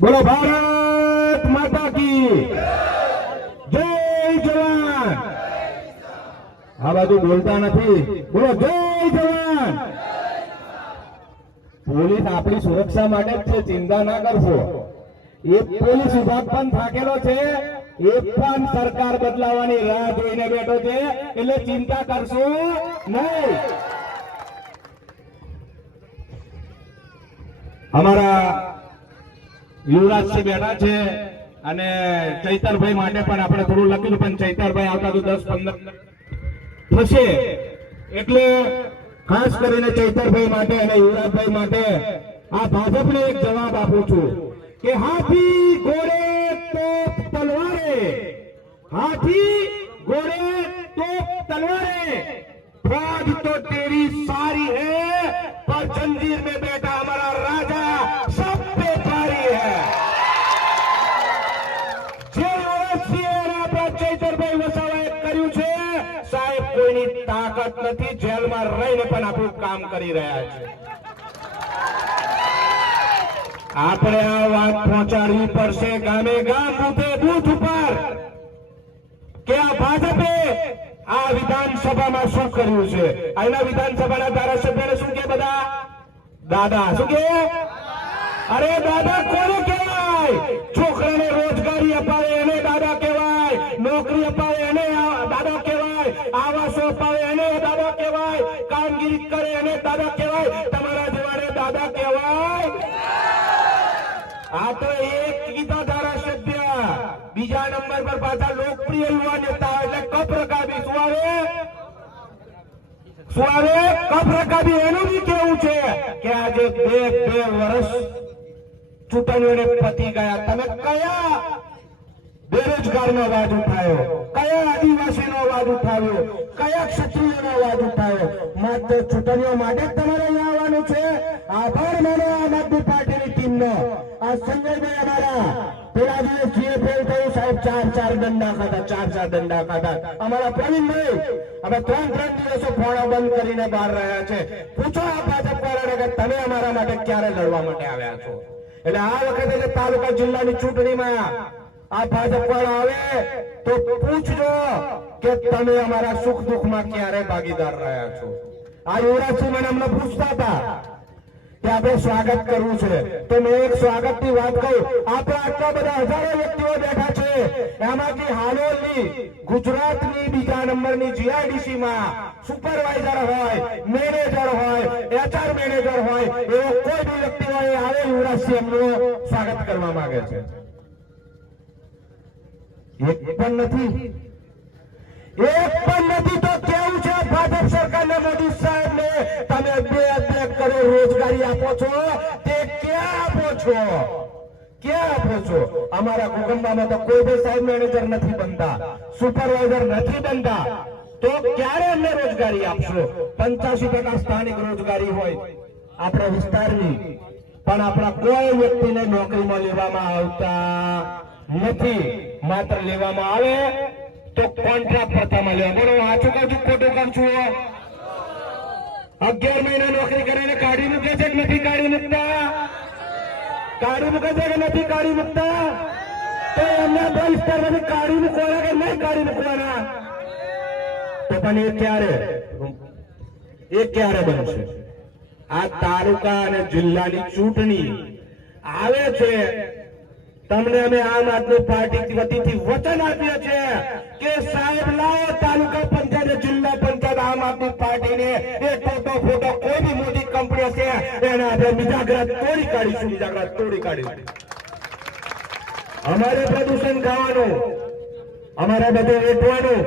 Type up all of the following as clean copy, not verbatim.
બોલો ભારત માતા કી જય જવાન। આ બાજુ બોલતા નથી, બોલો જય જવાન। પોલીસ આપણી સુરક્ષા માટે જ છે, ચિંતા ના કરશો। એક પોલીસ વિભાગ પણ થાકેલો છે, એક પણ સરકાર બદલાવાની રાહ જોઈને બેઠો છે, એટલે ચિંતા કરશો નહીં। અમારા યુવરાજસિંહ બેઠા છે અને ચૈતરભાઈ માટે પણ આપણે થોડું લખ્યું, પણ ચૈતરભાઈ આવતા તો 10-15 થશે, એટલે ખાસ કરીને ચૈતરભાઈ માટે અને યુવરાજભાઈ માટે આ ભાજપને એક જવાબ આપું છું કે હાથી ઘોડે તોપ તલવારે, हाथी घोड़े तोप तलवारें, फौज तो तेरी सारी है पर जंजीर में बैठा हमारा राजा सब पे भारी है। જે આપણા ચૈતરભાઈ વસાવાએ કર્યું છે, સાહેબ કોઈની તાકાત નથી, જેલમાં રહીને પણ આપણું કામ કરી રહ્યા છે। આપણે આ વાત પહોંચાડવી પડશે ગામે ગામ, બૂથે બૂથ ઉપર કે આ ભાજપે આ વિધાનસભામાં શું કર્યું છે। અહીંના વિધાનસભાના ધારાસભ્યોને શું કે બધા દાદા, શું કે અરે દાદા કોને કહેવાય? છોકરાને રોજગારી અપાવે એને દાદા કહેવાય, નોકરી અપાવે એને દાદા કહેવાય, આવાસો અપાવે એને દાદા કહેવાય, કામગીરી કરે એને દાદા કહેવાય, તમારા જેવાને દાદા કહેવાય? આ તો એક કીધા ધારાસભ્ય, બીજા નંબર પર પાછા લોકપ્રિય યુવા નેતા એટલે કપરકાબી સુવારે કપરકાબી એનું બી કેવું છે કે આજે બે વર્ષ ચૂંટણીઓને પતી ગયા, તમે કયા બેરોજગારનો અવાજ ઉઠાયો, કયા આદિવાસીનો અવાજ ઉઠાવ્યો, કયા ક્ષત્રિયોનો અવાજ ઉઠાવ્યો? માત્ર ચૂંટણીઓ માટે જ તમારે અહીંયા આવવાનું છે? આભાર માનો આમ આદમી પાર્ટીની ટીમનો। આ સંજયભાઈ અમારા પેલા દિવસ જીએફએલ થયું સાહેબ, ચાર દંડા ખાધા। અમારા પ્રવીણભાઈ હવે 3 દિવસો ફોડા બંધ કરીને બહાર રહ્યા છે। પૂછો આ ભાજપ વાળાને કે તમે અમારા માટે ક્યારે લડવા માટે આવ્યા છો? એટલે આ વખતે જે તાલુકા જિલ્લાની ચૂંટણીમાં આ ભાજપ વાળા આવે તો પૂછજો કે તમે અમારા સુખ દુઃખમાં ક્યારે ભાગીદાર રહ્યા છો। આ યુવરાજસિંહ મને અમને પૂછતા હતા કે આપણે સ્વાગત કરવું છે, તો મેં એક સ્વાગતની વાત કહું। આપણે આટલા બધા હજારો વ્યક્તિઓ બેઠા છે, એમાંથી હાલોલની ગુજરાતની બીજા નંબરની જીઆઈડીસી માં સુપરવાઇઝર હોય, મેનેજર હોય, એચઆર મેનેજર હોય, એવો કોઈ બી વ્યક્તિ હોય આવે યુવરાજસિંહ એમનું સ્વાગત કરવા માંગે છે। એક પણ નથી તો કેવું છે ભાજપ સરકારને, મોદી સાહેબને તમે 2 કરોડ રોજગારી આપો છો, તે ક્યાં આપો છો? અમારા કુટુંબમાં તો કોઈ બી સાહેબ મેનેજર નથી બનતા, સુપરવાઇઝર નથી બનતા, તો ક્યારે અમને રોજગારી આપશો? 85% સ્થાનિક રોજગારી હોય આપણા વિસ્તારની, પણ આપણા કોઈ વ્યક્તિને નોકરીમાં લેવામાં આવતા નથી। માત્ર લેવામાં આવે તો કોન્ટ્રાક્ટ પ્રથામાં લેવા। બોલો સાચું કહું છું ખોટું કહું છું? 11 મહિના નોકરી કરીને કાઢી મૂકે છે કે નથી કાઢી મૂકતા? કાઢી મૂકે છે કે નથી કાઢી મૂકતા? તો એમના વિસ્તારમાંથી કાઢી મૂકવાના કે નહીં કાઢી મૂકવાના? તો પણ એ ક્યારે બનશે? આ તાલુકા અને જિલ્લાની ચૂંટણી આવે છે, તમને અમે આમ આદમી પાર્ટી વતીથી વચન આપીએ છીએ કે સાહેબ લાવો તાલુકા પંચાયત, જિલ્લા પંચાયત આમ આદમી પાર્ટીને એક ફોટો કોઈ બી મોટી કંપની હશે એને આપણે મિજાગરાત તોડી કાઢીશું। અમારે પ્રદૂષણ ખાવાનું, અમારે બધું વેઠવાનું।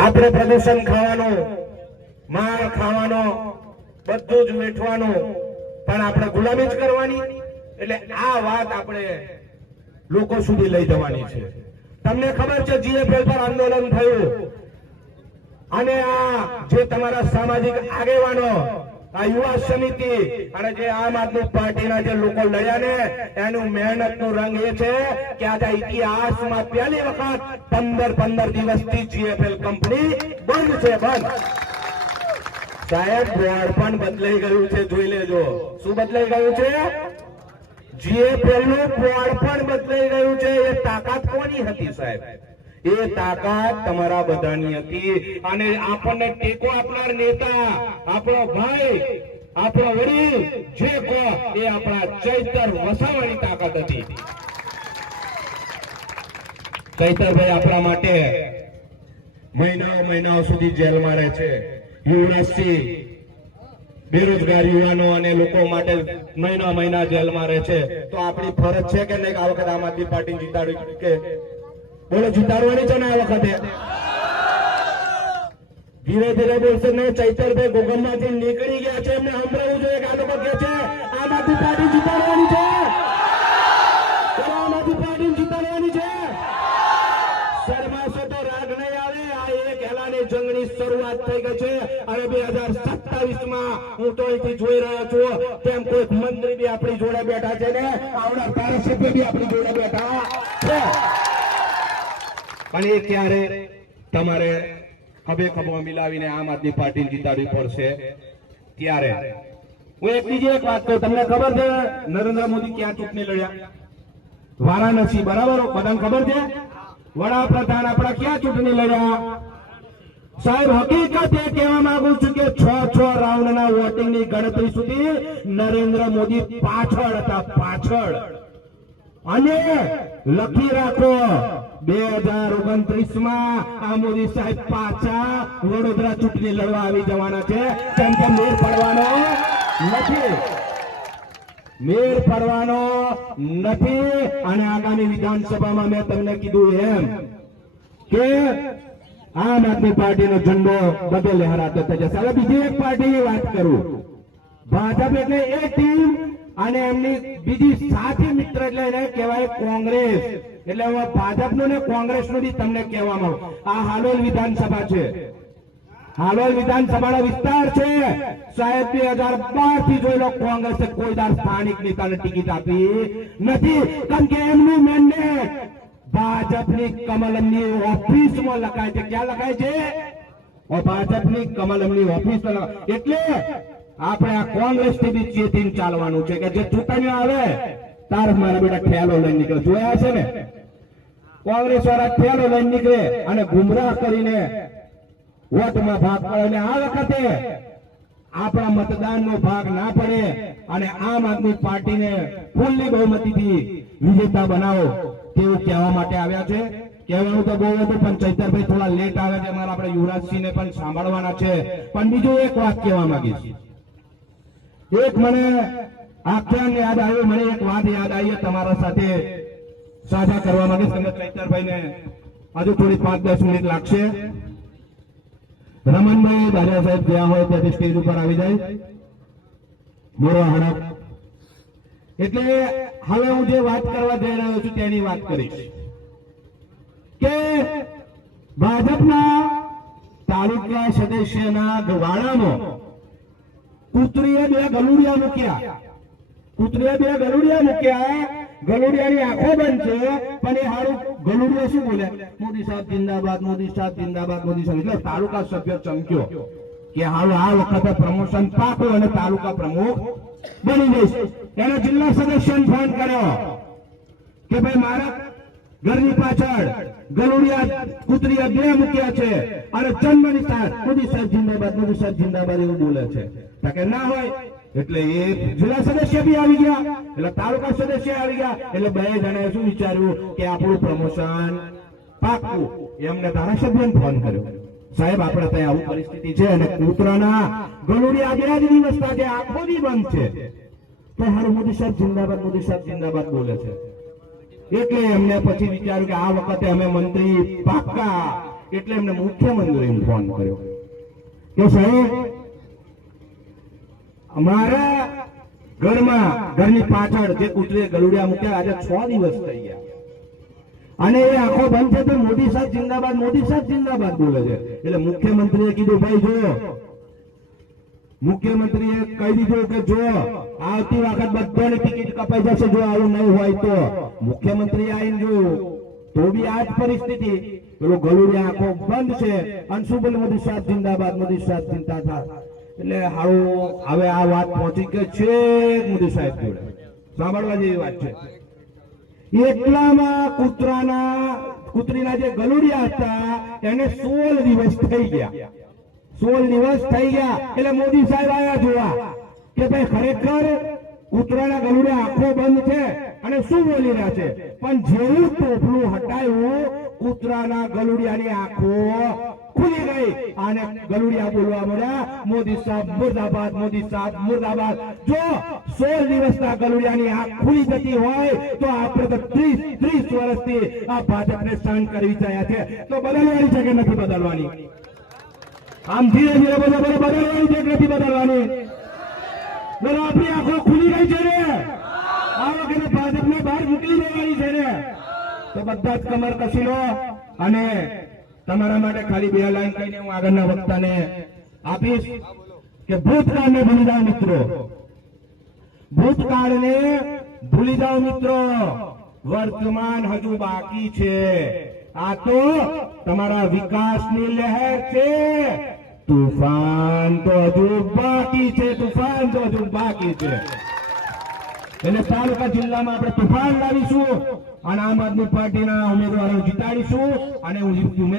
આપણે પ્રદૂષણ ખાવાનું, માર ખાવાનો, બધું જ વેઠવાનું, પણ આપણે ગુલામી જ કરવાની। એટલે આ વાત આપણે લોકો સુધી લઈ જવાની છે। તમને ખબર છે જીએફએલ પર આંદોલન થયું અને આ જે તમારા સામાજિક આગેવાનો આ યુવા સમિતિ અને જે આમ આદમી પાર્ટીના જે લોકો લડ્યા ને એનું મહેનતનો રંગ એ છે કે આજે ઇતિહાસમાં પહેલી વખત 15 દિવસથી જીએફએલ કંપની બંધ છે, બંધ. સાહેબ બોર્ડ પણ બદલાઈ ગયું છે, જોઈ લેજો. શું બદલાઈ ગયું છે? જીએફએલ નું બોર્ડ પણ બદલાઈ ગયું છે. એ તાકાત કોની હતી સાહેબ? એ તાકાત તમારા બધાની હતી. અને આપણને ટેકો આપનાર નેતા, આપણો ભાઈ, આપણો વડીલ જે કહો એ આપણા ચૈતર વસાવાની તાકાત હતી. ચૈતરભાઈ આપણા માટે મહિનાઓ સુધી જેલમાં રહે છે. યુવરાજસિંહ બેરોજગાર યુવાનો અને લોકો માટે મહિના જેલમાં રહે છે. તો આપણી ફરજ છે કે નહીં આ વખતે આમ આદમી પાર્ટી જીતાડવી? કે બોલો, જીતાડવાની છે ને આ વખતે? ધીરે ધીરે બોલશે ને. ચૈતરભાઈ ગોગમમાંથી નીકળી ગયા છે, એમને સાંભળવું જોઈએ કે આ લોકો કે છે આમ આદમી પાર્ટી જીતાડવાની છે. આમ આદમી પાર્ટી જીતાડવાની છે. શરમાશો તો રાગ નહીં આવે. આ એક એલાની જંગની શરૂઆત થઈ ગઈ છે. અને 2027માં હું તો અહીંથી જોઈ રહ્યો છું તેમ કોઈક મંત્રી બી આપણી જોડે બેઠા છે ને આવનાર ધારાસભ્ય બી આપણી જોડે બેઠા છે. અને એ ક્યારે તમારે ખભે ખભો મિલાવીને આમ આદમી પાર્ટી જીતાડવી પડશે ત્યારે. હું બીજી એક વાત કહું. તમને ખબર છે નરેન્દ્ર મોદી ક્યાં ચૂંટણી લડ્યા? વારાણસી, બરાબર? બધાને ખબર છે? વડાપ્રધાન આપણા ક્યાં ચૂંટણી લડ્યા? સાહેબ હકીકત એ કહેવા માંગુ છું કે 6 રાઉન્ડના વોટિંગની ગણતરી સુધી નરેન્દ્ર મોદી પાછળ હતા, પાછળ. અને લખી રાખો 2029માં આ મોદી સાહેબ પાછા વડોદરા ચૂંટણી લડવા આવી જવાના છે. કેમ કે મેર પડવાનો નથી, મેર પડવાનો નથી. અને આગામી વિધાનસભામાં મેં તમને કીધું એમ કે આમ આદમી પાર્ટીનો ઝંડો બધે લહેરાતો થઈ જશે. હવે બીજી એક પાર્ટીની વાત કરું. ભાજપ એટલે એ ટીમ અને એમની બીજી સાથી મિત્ર એટલે એને કહેવાય કોંગ્રેસ. એટલે હું ભાજપનું ને કોંગ્રેસનું બી તમને કહેવા માંગુ. આ હાલોલ વિધાનસભા છે, હાલોલ વિધાનસભાનો વિસ્તાર છે સાહેબ. 2012 થી જોઈ લો કોંગ્રેસે કોઈ વાર સ્થાનિક નેતાને ટિકિટ આપી નથી. કેમ કે એમનું મેન્ડેટ ભાજપની કમલમની ઓફિસમાં લખાય છે. ક્યાં લખાય છે? ભાજપની કમલમની ઓફિસમાં લખાય. એટલે આપણે આ કોંગ્રેસ થી બી ચેતીને ચાલવાનું છે કે જે ચૂંટણીઓ આવે તાર મારા બેટા ઠેલો લઈને નીકળે. જોયા છે ને કોંગ્રેસ વાળા ઠેલો લઈને નીકળે અને ગુમરાહ કરીને વોટમાં ભાગ પડે. અને આ વખતે આપણા મતદાનનો ભાગ ના પડે અને આમ આદમી પાર્ટીને ફૂલની બહુમતીથી વિજેતા બનાવો તેવું કહેવા માટે આવ્યા છે. કહેવાનું તો બહુ હતું પણ ચૈતરભાઈ થોડા લેટ આવે છે. અમારા આપણે યુવરાજસિંહને પણ સાંભળવાના છે. પણ બીજું એક વાત કહેવા માંગીશ. એક મને આખ્યાન યાદ આવ્યું, મને એક વાત યાદ આવી તમારા સાથે સાझा કરવા માંગીશ. તમે ચૈતરભાઈને હજુ થોડી 5-10 મિનિટ લાગશે. રમણભાઈ દાદા સાહેબ જ્યાં હોય ત્યાંથી સ્ટેજ ઉપર આવી જાય. મોરો હડપ. એટલે હવે હું જે વાત કરવા જઈ રહ્યો છું તેની વાત કરીશ કે ભાજપના તાલુકા સદસ્યના વાડામાં કૂતરીએ 2 ગલુડિયા મૂક્યા. કૂતરીએ 2 ગલુડિયા મૂક્યા. ગલુડિયાની આંખો બંધ છે પણ એ હારું ગલુડિયો શું બોલે? મોદી સાહેબ જિંદાબાદ, મોદી સાહેબ જિંદાબાદ, મોદી સાહેબ. એટલે તાલુકા સભ્ય ચમક્યો કે હારું આ વખતે પ્રમોશન પાકું અને તાલુકા પ્રમુખ બની જઈશ. એને જિલ્લા સદસ્યને ફોન કર્યો કે ભાઈ મારા ઘરની પાછળ ગલુડિયા કૂતરીયા 2 મૂક્યા છે અને જન્મની સાથ મોદી સાહેબ જિંદાબાદ, મોદી સાહેબ જિંદાબાદ એવું બોલે છે. કે ના હોય એટલે એ જિલ્લા સદસ્ય બી આવી ગયા, એટલે તાલુકા સદસ્ય આવી ગયા. એટલે 2 જણાએ શું વિચાર્યું કે આપણું પ્રમોશન પાકું. એમને ધારાસભ્યને ફોન કર્યો, સાહેબ આપણે ત્યાં આવું પરિસ્થિતિ છે અને કૂતરાના ગલુડિયા 2 જ દિવસ આજે આંખો બી બંધ છે તો હારું મોદી સાહેબ જિંદાબાદ, મોદી સાહેબ જિંદાબાદ બોલે છે. એટલે એમને પછી વિચાર્યું કે આ વખતે અમે મંત્રી પાક્કા. એટલે એમને મુખ્યમંત્રીને ફોન કર્યો કે સાહેબ અમારા ઘરની પાછળ જે કૂતરીએ ગલુડિયા મૂક્યા આજે 6 દિવસ થઈ ગયા અને એ આંખો બંધ છે તો મોદી સાહેબ જિંદાબાદ, મોદી સાહેબ જિંદાબાદ બોલે છે. એટલે મુખ્યમંત્રીએ કીધું ભાઈ જો મુખ્યમંત્રીએ કહી દીધું કે જો આવતી વખત બધાની ટિકિટ કપાઈ જશે જો આવું નહીં હોય તો મુખ્યમંત્રી આવીને જોયું તો બી આ જ પરિસ્થિતિ પેલો ગલુડિયા આંખો બંધ છે અને શું બોલે મોદી સાહેબ જિંદાબાદ મોદી સાહેબ જિંદાબાદ એટલે હારું હવે આ વાત પહોંચી કે છે મોદી સાહેબ જોડે સાંભળવા જેવી વાત છે એટલામાં કૂતરીના જે ગલુડિયા હતા એને 16 દિવસ થઈ ગયા 16 દિવસ થઈ ગયા એટલે મોદી સાહેબ આયા જોવા કે ભાઈ ખરેખર કૂતરાના ગલુડિયા આંખો બંધ છે અને શું બોલી રહ્યા છે પણ જેવું ટોપલું હટાયું કૂતરાના ગલુડિયાની આંખો ખુલી ગઈ અને ગલુડિયા બોલવા મળ્યા મોદી સાહેબ મુર્દાબાદ મોદી સાહેબ મુર્દાબાદ જો 16 દિવસના ગલુડિયાની આંખ ખુલી જતી હોય તો આપણે તો 30 વર્ષથી આ ભાજપને સહન કરવી રહ્યા છે તો બદલવાની છે કે નથી બદલવાની આમ ધીરે ધીરે બદલવાની છે કે નથી બદલવાની બોલો આપણી આંખો ખુલી ગઈ છે ને આ વખતે ભાજપને બહાર મોકલી દેવાની છે ને તો બધા જ કમર કસી લો અને તમારા માટે ખાલી 2 લાઈન કહીને હું આગળના વક્તાને આપીશ કે ભૂતકાળને ભૂલી જાઓ મિત્રો ભૂતકાળને ભૂલી જાઓ મિત્રો વર્તમાન હજુ બાકી છે આ તો તમારા વિકાસની લહેર છે તુફાન તો હજુ બાકી છે તુફાન તો હજુ બાકી છે એટલે તાલુકા જિલ્લામાં આપણે તુફાન લાવીશું અને આમ આદમી પાર્ટીના ઉમેદવારો જીતાડીશું અને